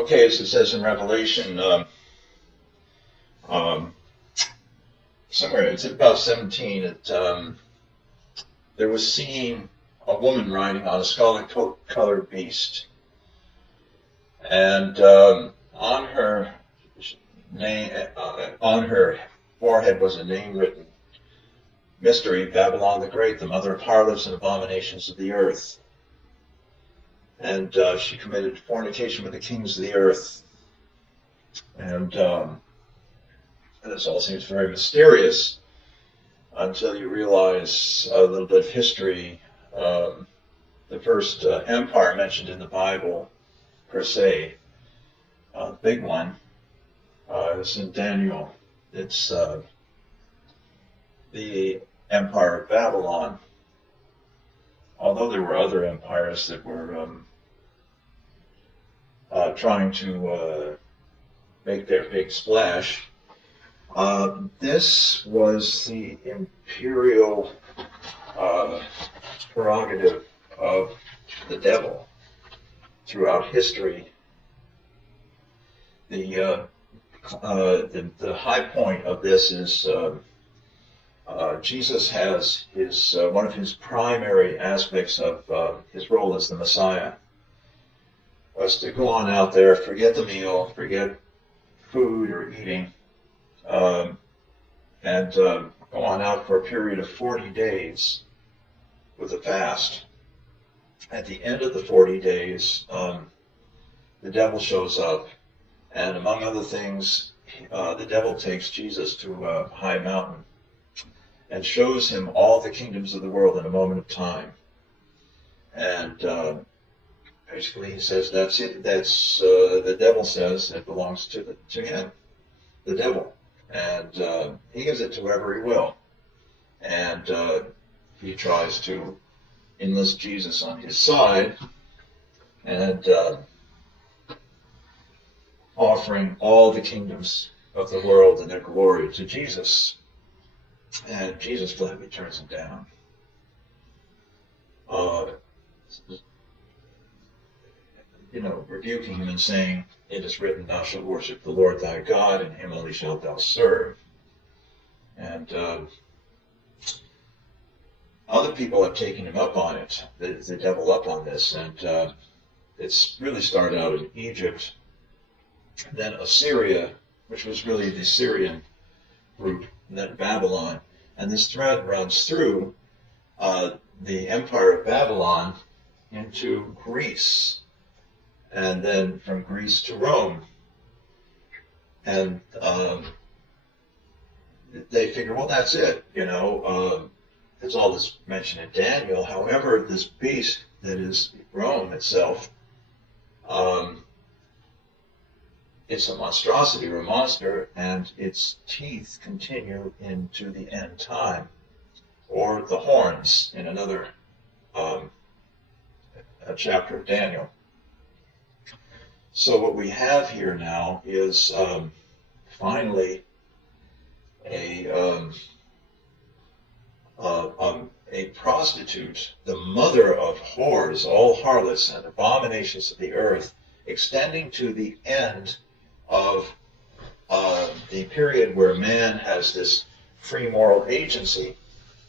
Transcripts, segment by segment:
Okay, as it says in Revelation, somewhere, it's about 17, there was seen a woman riding on a scarlet-colored beast, and on her name, on her forehead was a name written, Mystery, Babylon the Great, the mother of harlots and abominations of the earth. And she committed fornication with the kings of the earth. And this all seems very mysterious until you realize a little bit of history. The first empire mentioned in the Bible, per se, the big one, is in Daniel. It's the Empire of Babylon. Although there were other empires that were trying to make their big splash, this was the imperial prerogative of the devil throughout history. The high point of this is Jesus has one of his primary aspects of his role as the Messiah was to go on out there, forget the meal, forget food or eating, and go on out for a period of 40 days with a fast. At the end of the 40 days, the devil shows up, and among other things, the devil takes Jesus to a high mountain and shows him all the kingdoms of the world in a moment of time. And basically he says that's it. That's the devil says it belongs to him, the devil. And he gives it to whoever he will. And he tries to enlist Jesus on his side and offering all the kingdoms of the world and their glory to Jesus. And Jesus flatly turns him down. Rebuking him and saying, "It is written, thou shalt worship the Lord thy God, and him only shalt thou serve." And other people have taken him up on it, the devil up on this, and it's really started out in Egypt, then Assyria, which was really the Syrian group, and then Babylon. And this thread runs through the Empire of Babylon into Greece, and then from Greece to Rome. And they figure, well, that's it, there's all this mentioned in Daniel. However, this beast that is Rome itself, it's a monstrosity or a monster, and its teeth continue into the end time, or the horns in another a chapter of Daniel. So what we have here now is finally a prostitute, the mother of whores, all harlots and abominations of the earth, extending to the end of the period where man has this free moral agency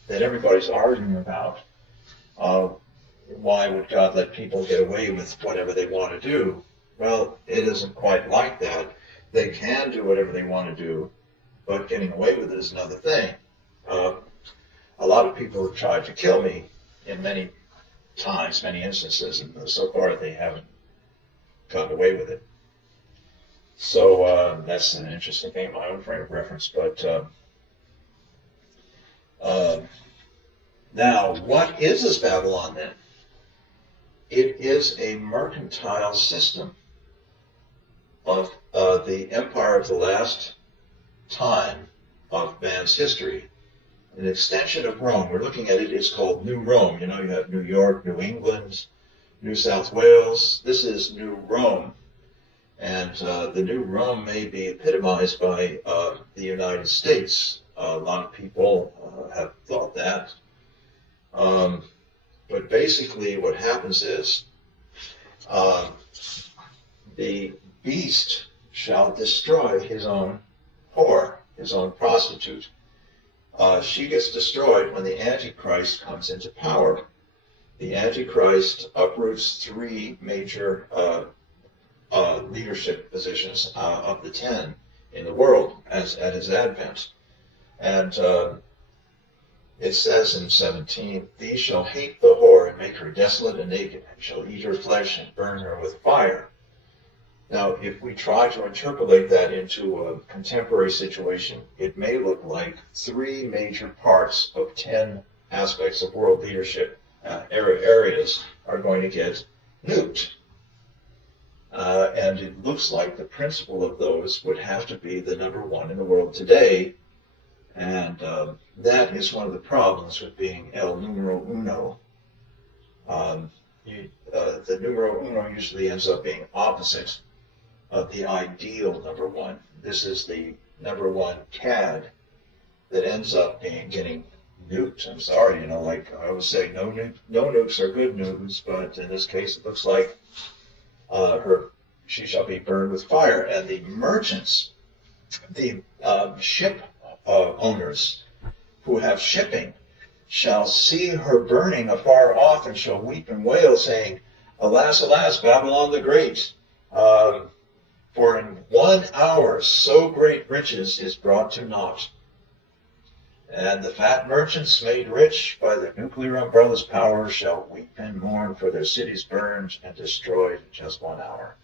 that everybody's arguing about. Why would God let people get away with whatever they want to do? Well, it isn't quite like that. They can do whatever they want to do, but getting away with it is another thing. A lot of people have tried to kill me in many times, many instances, and so far they haven't gotten away with it. So that's an interesting thing in my own frame of reference. But now, what is this Babylon then? It is a mercantile system of the empire of the last time of man's history. An extension of Rome. We're looking at it. It's called New Rome. You have New York, New England, New South Wales. This is New Rome. And the New Rome may be epitomized by the United States. A lot of people have thought that. But basically what happens is the beast shall destroy his own whore, his own prostitute. She gets destroyed when the Antichrist comes into power. The Antichrist uproots three major leadership positions of the 10 in the world at his advent. And it says in 17, "These shall hate the whore and make her desolate and naked, and shall eat her flesh and burn her with fire." Now, if we try to interpolate that into a contemporary situation, it may look like three major parts of 10 aspects of world leadership areas are going to get nuked. And it looks like the principal of those would have to be the number one in the world today. And that is one of the problems with being el numero uno. The numero uno usually ends up being opposite of the ideal number one. This is the number one cad that ends up getting nuked. I'm sorry, like I always say, no nukes are good news, but in this case it looks like she shall be burned with fire. And the merchants, the ship owners who have shipping, shall see her burning afar off and shall weep and wail, saying, "Alas, alas, Babylon the Great! For in 1 hour so great riches is brought to naught. And the fat merchants made rich by the nuclear umbrella's power shall weep and mourn for their cities burned and destroyed in just 1 hour."